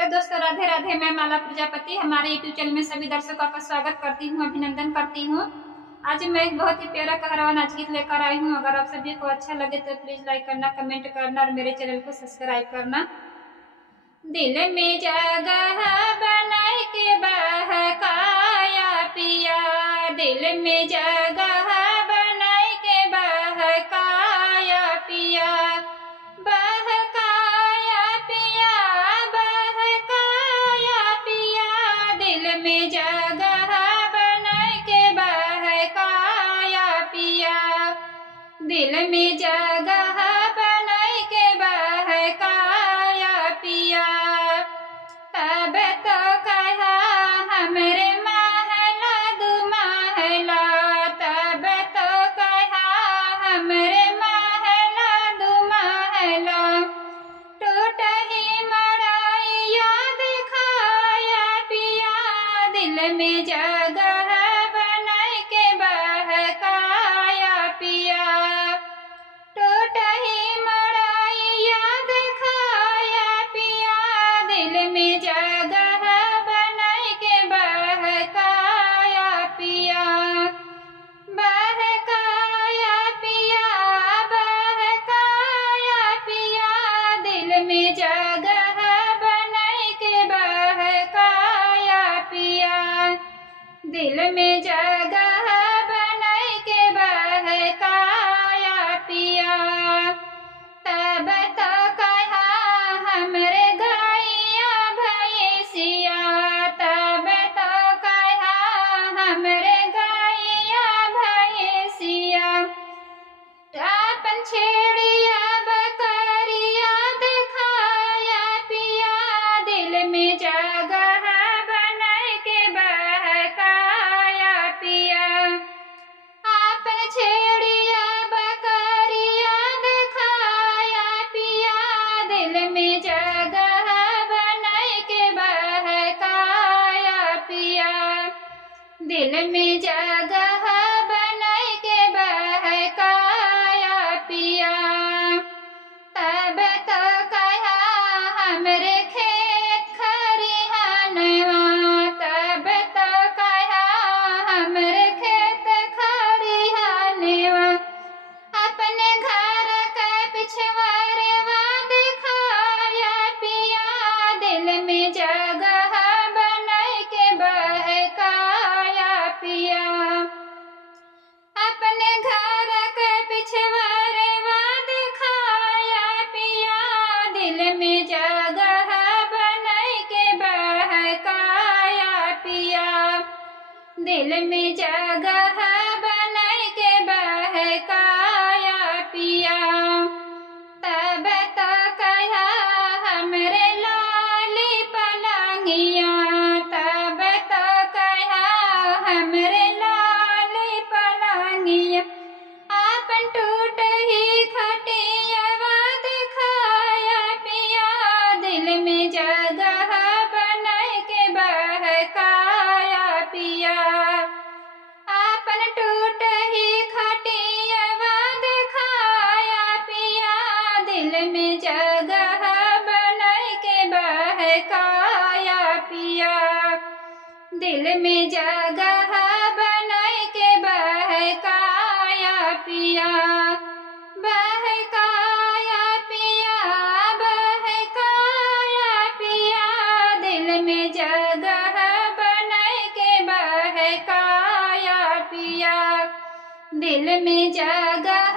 Hello दोस्तों, राधे राधे। मैं माला प्रजापति हमारे यूट्यूब चैनल में सभी दर्शकों का स्वागत करती हूँ, अभिनंदन करती हूँ। आज मैं एक बहुत ही प्यारा कहरवा नाच गीत लेकर आई हूँ। अगर आप सभी को अच्छा लगे तो प्लीज लाइक करना, कमेंट करना और मेरे चैनल को सब्सक्राइब करना। दिल में जगह बनाए के बहकाया पिया, दिल में जगह बनाए के बहकाया पिया, बहकाया पिया, बहकाया पिया, दिल में जगह बनाए के बहकाया पिया, दिल में जगह बनाए के बहकाया पिया। तब तो कहा हमरे महला दू महला, तब तो कहा हमरे महला दू महला, टूट ही मड़ाइया दिखाया पिया, दिल में जगह बनाए के बहकाया पिया, टूट ही मड़ाइया दिखाया पिया, दिल में जगह बनाए के बहकाया पिया, बहकाया पिया, बहकाया पिया, दिल में जगह बनाए के बहकाया पिया, दिल में जगह बनाए के बहकाया पिया। तब तो कहा हमरे गैया भैंसिया, तब तो कहा हमरे गैया भैंसिया, अपन छेड़िया बकरिया दिखाया पिया, दिल में जगह बनाए के बहकाया पिया, अपन छेड़िया बकरिया दिखाया पिया, दिल में जगह बनाए के बहकाया पिया, दिल में जगह बनाए के बहकाया पिया। तब तो कहा हमरे खेत खरिहानवा, तब तो कहा हमरे खेत खरिहानवा, अपने घर का पिछवाड़वा दिखाया पिया, दिल में जगह बनाए के बहकाया पिया, अपने घर का पिछवाड़वा दिखाया पिया, दिल में जगह बनाए के बहकाया पिया, दिल में जगह बनाए के बहकाया पिया। तब तो कहा हमरे लाली पलंगिया, तब तो कहा हमरे लाली पलंगिया, आपन टूट ही खटियावा दिखाया पिया, दिल में जगह बनाए के बहकाया पिया, आपन टूट ही खटियावा दिखाया पिया, दिल में जगह बनाए के बहकाया पिया, दिल में जगह बनाए के बहकाया पिया, बहकाया पिया, बहकाया पिया, दिल में जगह बनाए के बहकाया पिया, दिल में जगह